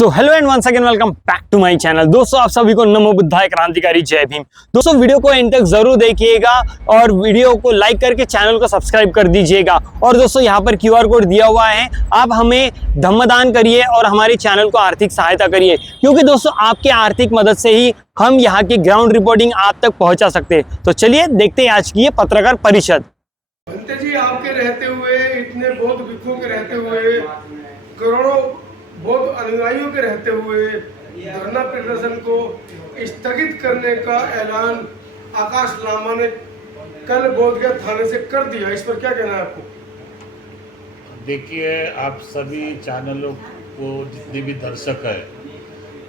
तो hello and once again welcome back to my channel. दोस्तों आप सभी को नमो बुद्धाय, क्रांतिकारी जय भीम। दोस्तों वीडियो को एंड तक जरूर देखिएगा और वीडियो को लाइक करके चैनल को सब्सक्राइब कर दीजिएगा। और दोस्तों यहाँ पर क्यूआर कोड दिया हुआ है, आप हमें धम्मदान करिए और हमारे चैनल को आर्थिक सहायता करिए, क्योंकि दोस्तों आपके आर्थिक मदद से ही हम यहाँ की ग्राउंड रिपोर्टिंग आप तक पहुंचा सकते हैं। तो चलिए देखते हैं आज की ये पत्रकार परिषद। भंते जी, आपके रहते हुए, इतने बौद्ध भिक्षुओं के रहते हुए, करोड़ों बौद्ध अनुयायियों के रहते हुए धरना प्रदर्शन को स्थगित करने का ऐलान आकाश लामा ने कल बोधगया थाने से कर दिया। इस पर क्या कहना है आपको? देखिए, आप सभी चैनलों को, जितने भी दर्शक हैं,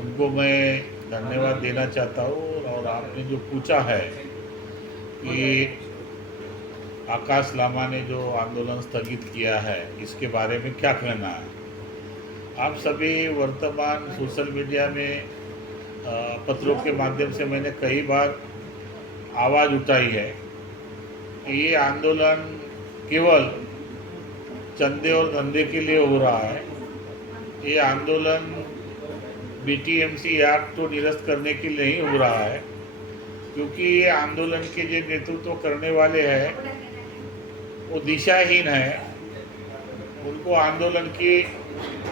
उनको मैं धन्यवाद देना चाहता हूँ। और आपने जो पूछा है कि आकाश लामा ने जो आंदोलन स्थगित किया है, इसके बारे में क्या कहना है। आप सभी वर्तमान सोशल मीडिया में पत्रों के माध्यम से मैंने कई बार आवाज़ उठाई है कि ये आंदोलन केवल चंदे और धंधे के लिए हो रहा है। ये आंदोलन बीटीएमसी एक्ट को निरस्त करने के लिए नहीं हो रहा है, क्योंकि ये आंदोलन के जो नेतृत्व करने वाले हैं वो दिशाहीन है, उनको आंदोलन की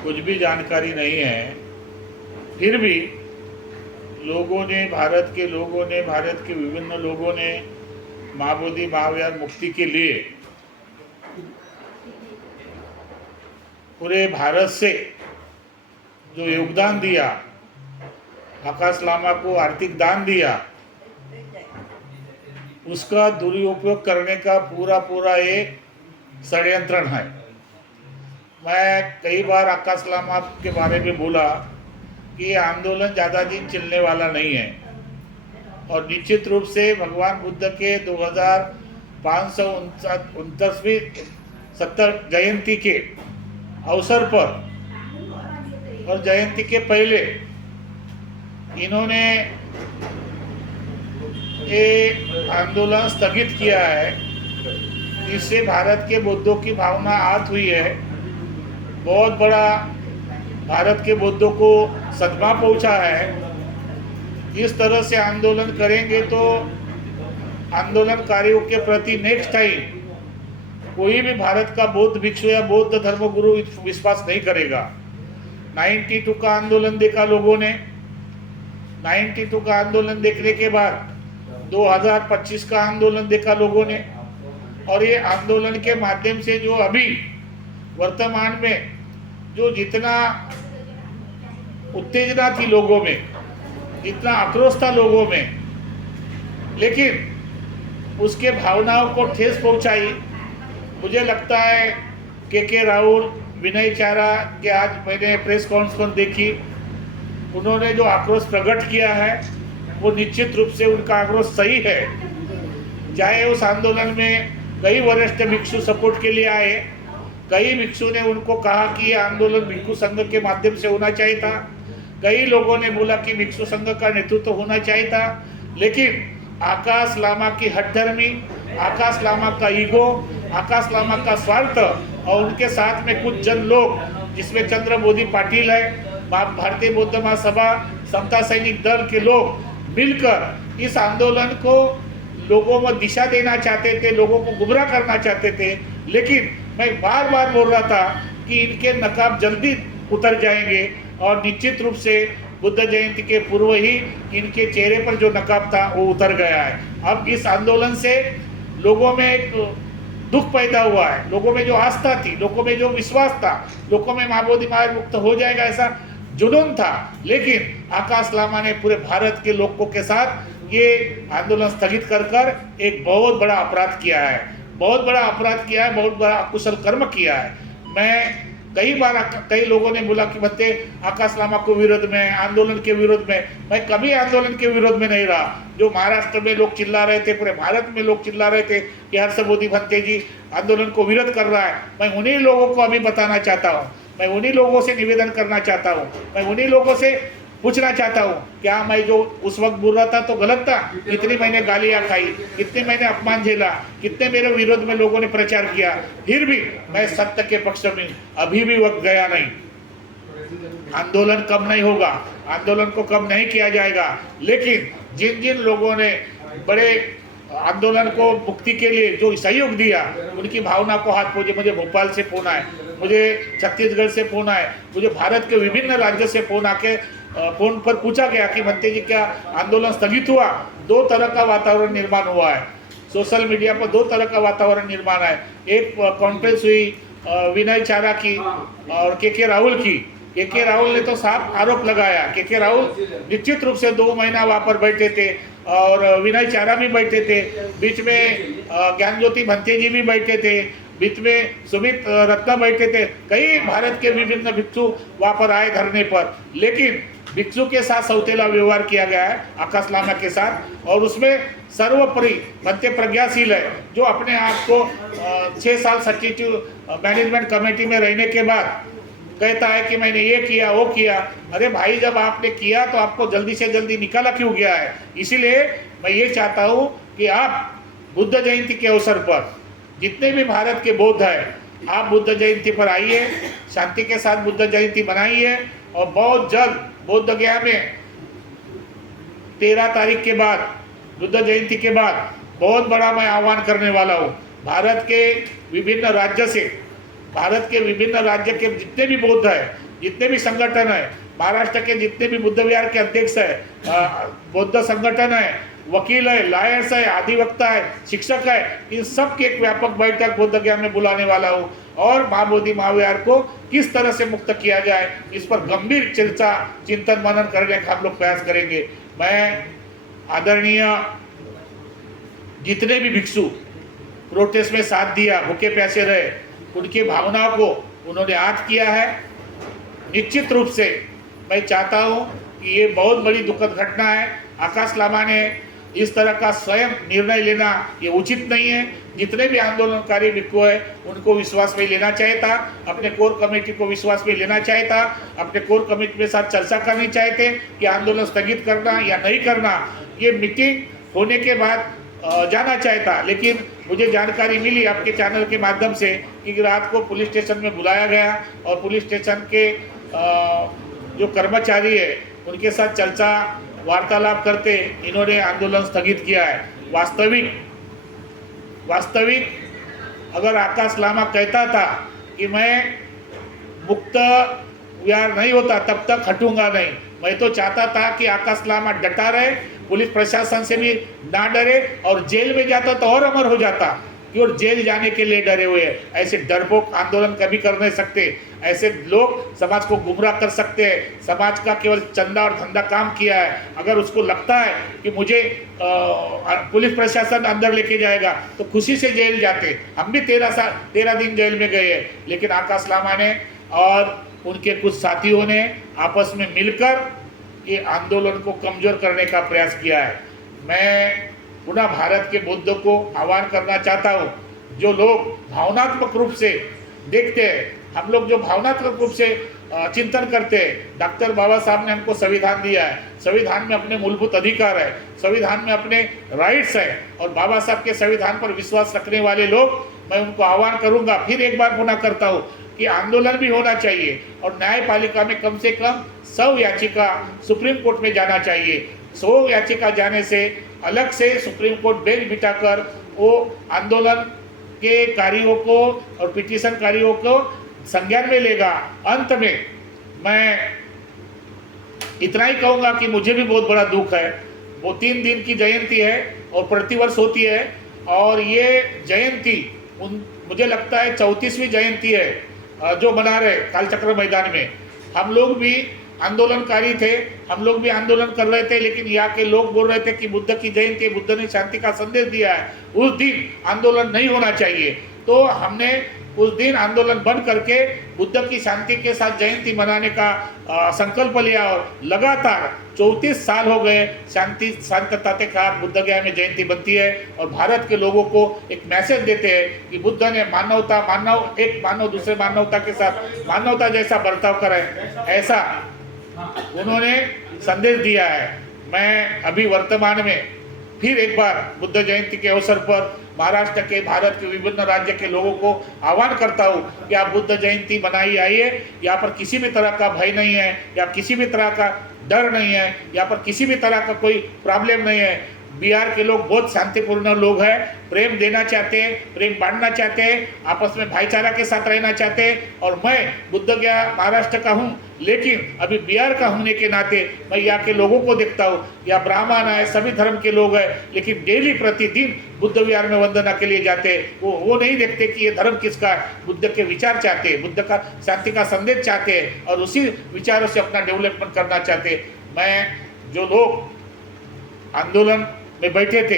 कुछ भी जानकारी नहीं है। फिर भी लोगों ने, भारत के विभिन्न लोगों ने माँ-बोधी महाविहार मुक्ति के लिए पूरे भारत से जो योगदान दिया, आकाश लामा को आर्थिक दान दिया, उसका दुरुपयोग करने का पूरा एक षड्यंत्र है। मैं कई बार आकाश लामा के बारे में बोला कि ये आंदोलन ज़्यादा दिन चलने वाला नहीं है, और निश्चित रूप से भगवान बुद्ध के 2529वीं 70 जयंती के अवसर पर और जयंती के पहले इन्होंने ये आंदोलन स्थगित किया है। इससे भारत के बौद्धों की भावना आहत हुई है, बहुत बड़ा भारत के बौद्धों को सदमा पहुंचा है। इस तरह से आंदोलन करेंगे तो आंदोलनकारियों के प्रति नेक्स्ट टाइम कोई भी भारत का बौद्ध भिक्षु या बौद्ध धर्मगुरु विश्वास नहीं करेगा। 92 का आंदोलन देखा लोगों ने, 92 का आंदोलन देखने के बाद 2025 का आंदोलन देखा लोगों ने, और ये आंदोलन के माध्यम से जो अभी वर्तमान में जो जितना उत्तेजना थी लोगों में, जितना आक्रोश था लोगों में, लेकिन उसके भावनाओं को ठेस पहुंचाई। मुझे लगता है के राहुल, विनय चारा के आज मैंने प्रेस कॉन्फ्रेंस देखी, उन्होंने जो आक्रोश प्रकट किया है वो निश्चित रूप से उनका आक्रोश सही है। चाहे उस आंदोलन में कई वरिष्ठ भिक्षु सपोर्ट के लिए आए, कई भिक्षु ने उनको कहा कि ये आंदोलन भिक्षु संघ के माध्यम से होना चाहिए था, कई लोगों ने बोला कि भिक्षु संघ का नेतृत्व होना चाहिए था, लेकिन आकाश लामा की हठधर्मी, आकाश लामा का ईगो, आकाश लामा का स्वार्थ और उनके साथ में कुछ जन लोग, जिसमें चंद्रबोधी पाटिल है, भारतीय बौद्ध महासभा, समता सैनिक दल के लोग मिलकर इस आंदोलन को लोगों में दिशा देना चाहते थे, लोगों को गुमराह करना चाहते थे। लेकिन मैं बार बार बोल रहा था कि इनके नकाब जल्दी उतर जाएंगे, और निश्चित रूप से बुद्ध जयंती के पूर्व ही इनके चेहरे पर जो नकाब था वो उतर गया है। अब इस आंदोलन से लोगों में एक दुख पैदा हुआ है, लोगों में जो आस्था थी, लोगों में जो विश्वास था, लोगों में माँ-बोधी महाविहार मुक्त हो जाएगा ऐसा जुनून था, लेकिन आकाश लामा ने पूरे भारत के लोगों के साथ ये आंदोलन स्थगित कर एक बहुत बड़ा अपराध किया है, बहुत बड़ा अपराध किया है, बहुत बड़ा अकुशल कर्म किया है। मैं कई लोगों ने बोला कि भत्ते आकाश लामा को विरोध में, आंदोलन के विरोध में, मैं कभी आंदोलन के विरोध में नहीं रहा। जो महाराष्ट्र में लोग चिल्ला रहे थे, पूरे भारत में लोग चिल्ला रहे थे कि हर्षबोधी भंते जी आंदोलन को विरोध कर रहा है, मैं उन्हीं लोगों को अभी बताना चाहता हूँ, मैं उन्हीं लोगों से निवेदन करना चाहता हूँ, मैं उन्हीं लोगों से पूछना चाहता हूँ, क्या मैं जो उस वक्त बोल रहा था तो गलत था? कितनी मैंने गालियाँ खाई, कितने मैंने अपमान झेला, कितने मेरे विरोध में लोगों ने प्रचार किया, फिर भी मैं सत्य के पक्ष में अभी भी वक्त गया नहीं। आंदोलन कम नहीं होगा, आंदोलन को कम नहीं किया जाएगा। लेकिन जिन जिन लोगों ने बड़े आंदोलन को मुक्ति के लिए जो सहयोग दिया, उनकी भावना को हाथ पहुँचे। मुझे भोपाल से फोन आए, मुझे छत्तीसगढ़ से फोन आए, मुझे भारत के विभिन्न राज्यों से फोन आके फोन पर पूछा गया कि भंते जी क्या आंदोलन स्थगित हुआ? दो तरह का वातावरण निर्माण हुआ है। सोशल मीडिया पर दो तरह का वातावरण निर्माण है। एक कॉन्फ्रेंस हुई विनय चारा की और के राहुल की। के राहुल ने तो साफ आरोप लगाया। के राहुल निश्चित रूप से 2 महीना वहाँ पर बैठे थे और विनय चारा भी बैठे थे, बीच में ज्ञानज्योति भंते जी भी बैठे थे, बीच में सुमित रत्ना बैठे थे। कई भारत के विभिन्न भिक्षु वहाँ पर आए धरने पर, लेकिन भिक्षु के साथ सौतेला व्यवहार किया गया है आकाश लामा के साथ। और उसमें सर्वोपरि भंते प्रज्ञाशील है, जो अपने आप को 6 साल सचिव मैनेजमेंट कमेटी में रहने के बाद कहता है कि मैंने ये किया वो किया। अरे भाई, जब आपने किया तो आपको जल्दी से जल्दी निकाला क्यों गया है? इसीलिए मैं ये चाहता हूँ कि आप बुद्ध जयंती के अवसर पर जितने भी भारत के बौद्ध हैं, आप बुद्ध जयंती पर आइए, शांति के साथ बुद्ध जयंती मनाइए। और बहुत जल्द बौद्ध गया में 13 तारीख के बाद, बुद्ध जयंती के बाद बहुत बड़ा मैं आह्वान करने वाला हूँ। भारत के विभिन्न राज्य से, भारत के विभिन्न राज्य के जितने भी बौद्ध है, जितने भी संगठन है, महाराष्ट्र के जितने भी बुद्ध विहार के अध्यक्ष है, बौद्ध संगठन है, वकील है, लॉयर्स है, अधिवक्ता है, शिक्षक है, इन सब की एक व्यापक बैठक बुद्ध गया में बुलाने वाला हूँ। और महाबोधि महाविहार को किस तरह से मुक्त किया जाए, इस पर गंभीर चर्चा, चिंतन मनन करने का हम लोग प्रयास करेंगे। मैं आदरणीय जितने भी भिक्षु प्रोटेस्ट में साथ दिया, भूखे प्यासे रहे, उनकी भावनाओं को उन्होंने याद किया है। निश्चित रूप से मैं चाहता हूं कि ये बहुत बड़ी दुखद घटना है। आकाश लामा ने इस तरह का स्वयं निर्णय लेना ये उचित नहीं है। जितने भी आंदोलनकारी भिक्षु है उनको विश्वास में लेना चाहिए था, अपने कोर कमेटी को विश्वास में लेना चाहिए था, अपने कोर कमेटी के साथ चर्चा करनी चाहिए थे कि आंदोलन स्थगित करना या नहीं करना। ये मीटिंग होने के बाद जाना चाहिए था, लेकिन मुझे जानकारी मिली आपके चैनल के माध्यम से कि रात को पुलिस स्टेशन में बुलाया गया और पुलिस स्टेशन के जो कर्मचारी है उनके साथ चर्चा वार्तालाप करते इन्होंने आंदोलन स्थगित किया है। वास्तविक अगर आकाश लामा कहता था कि मैं मुक्त विहार नहीं होता तब तक हटूंगा नहीं, मैं तो चाहता था कि आकाश लामा डटा रहे, पुलिस प्रशासन से भी ना डरे, और जेल में जाता तो और अमर हो जाता कि और जेल जाने के लिए डरे हुए हैं। ऐसे डरपोक आंदोलन कभी कर नहीं सकते। ऐसे लोग समाज को गुमराह कर सकते हैं। समाज का केवल चंदा और धंधा काम किया है। अगर उसको लगता है कि मुझे पुलिस प्रशासन अंदर लेके जाएगा तो खुशी से जेल जाते। हम भी 13 दिन जेल में गए हैं, लेकिन आकाश लामा ने और उनके कुछ साथियों ने आपस में मिलकर ये आंदोलन को कमजोर करने का प्रयास किया है। मैं पुनः भारत के बुद्ध को आह्वान करना चाहता हूँ, जो लोग भावनात्मक रूप से देखते हैं, हम लोग जो भावनात्मक रूप से चिंतन करते हैं। डॉक्टर बाबा साहब ने हमको संविधान दिया है, संविधान में अपने मूलभूत अधिकार है, संविधान में अपने राइट्स है, और बाबा साहब के संविधान पर विश्वास रखने वाले लोग, मैं उनको आह्वान करूंगा, फिर एक बार पुनः करता हूँ कि आंदोलन भी होना चाहिए और न्यायपालिका में कम से कम 100 याचिका सुप्रीम कोर्ट में जाना चाहिए। 100 याचिका जाने से अलग से सुप्रीम कोर्ट बेंच बिठाकर वो आंदोलन के कार्यों को और पिटीशनकारियों को संज्ञान में लेगा। अंत में मैं इतना ही कहूँगा कि मुझे भी बहुत बड़ा दुख है। वो 3 दिन की जयंती है और प्रतिवर्ष होती है, और ये जयंती मुझे लगता है 34वीं जयंती है जो मना रहे कालचक्र मैदान में। हम लोग भी आंदोलनकारी थे, हम लोग भी आंदोलन कर रहे थे, लेकिन यहाँ के लोग बोल रहे थे कि बुद्ध की जयंती, बुद्ध ने शांति का संदेश दिया है, उस दिन आंदोलन नहीं होना चाहिए। तो हमने उस दिन आंदोलन बंद करके बुद्ध की शांति के साथ जयंती मनाने का संकल्प लिया, और लगातार 34 साल हो गए शांति शांतता के साथ बुद्ध गया में जयंती बनती है। और भारत के लोगों को एक मैसेज देते हैं कि बुद्ध ने एक मानव दूसरे मानवता के साथ मानवता जैसा बर्ताव करे, ऐसा उन्होंने संदेश दिया है। मैं अभी वर्तमान में फिर एक बार बुद्ध जयंती के अवसर पर महाराष्ट्र के, भारत के विभिन्न राज्य के लोगों को आह्वान करता हूँ कि आप बुद्ध जयंती मनाई आइए। यहाँ पर किसी भी तरह का भय नहीं है, या किसी भी तरह का डर नहीं है, यहाँ पर किसी भी तरह का कोई प्रॉब्लम नहीं है। बिहार के लोग बहुत शांतिपूर्ण लोग हैं, प्रेम देना चाहते हैं, प्रेम बांटना चाहते हैं, आपस में भाईचारा के साथ रहना चाहते हैं। और मैं बुद्ध गया महाराष्ट्र का हूँ, लेकिन अभी बिहार का होने के नाते मैं यहाँ के लोगों को देखता हूँ। यहाँ ब्राह्मण है, सभी धर्म के लोग हैं, लेकिन डेली प्रतिदिन बुद्ध विहार में वंदना के लिए जाते हैं। वो नहीं देखते कि ये धर्म किसका है, बुद्ध के विचार चाहते हैं, बुद्ध का शांति का संदेश चाहते हैं और उसी विचारों से अपना डेवलपमेंट करना चाहते हैं। मैं जो लोग आंदोलन में बैठे थे,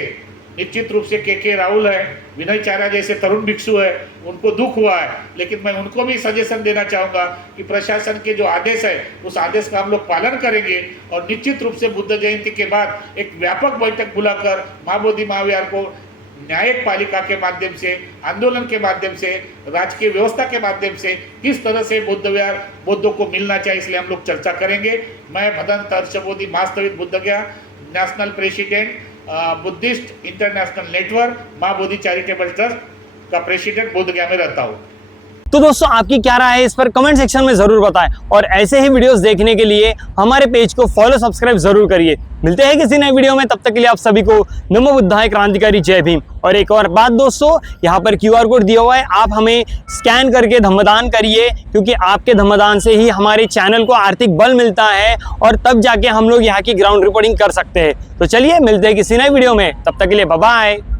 निश्चित रूप से के राहुल है, विनय चारा जैसे तरुण भिक्षु है, उनको दुख हुआ है, लेकिन मैं उनको भी सजेशन देना चाहूँगा कि प्रशासन के जो आदेश है उस आदेश का हम लोग पालन करेंगे और निश्चित रूप से बुद्ध जयंती के बाद एक व्यापक बैठक बुलाकर माँ बोधि महाविहार को न्यायिक पालिका के माध्यम से, आंदोलन के माध्यम से, राजकीय व्यवस्था के माध्यम से किस तरह से बुद्ध विहार बौद्धों को मिलना चाहिए, इसलिए हम लोग चर्चा करेंगे। मैं भदंत हर्षबोधि महास्थवित बुद्ध गया national president, Buddhist international network, माँ बोधि चैरिटेबल ट्रस्ट का प्रेसिडेंट बोध गया में रहता हूँ। तो दोस्तों आपकी क्या राय है इस पर कमेंट सेक्शन में जरूर बताएं और ऐसे ही वीडियोस देखने के लिए हमारे पेज को फॉलो सब्सक्राइब जरूर करिए। मिलते हैं किसी नए वीडियो में, तब तक के लिए आप सभी को नमो बुद्धाय क्रांतिकारी जय भीम। और एक और बात दोस्तों, यहाँ पर QR कोड दिया हुआ है, आप हमें स्कैन करके धम्मदान करिए, क्योंकि आपके धम्मदान से ही हमारे चैनल को आर्थिक बल मिलता है और तब जाके हम लोग यहाँ की ग्राउंड रिपोर्टिंग कर सकते हैं। तो चलिए मिलते हैं किसी नए वीडियो में, तब तक के लिए बाय बाय।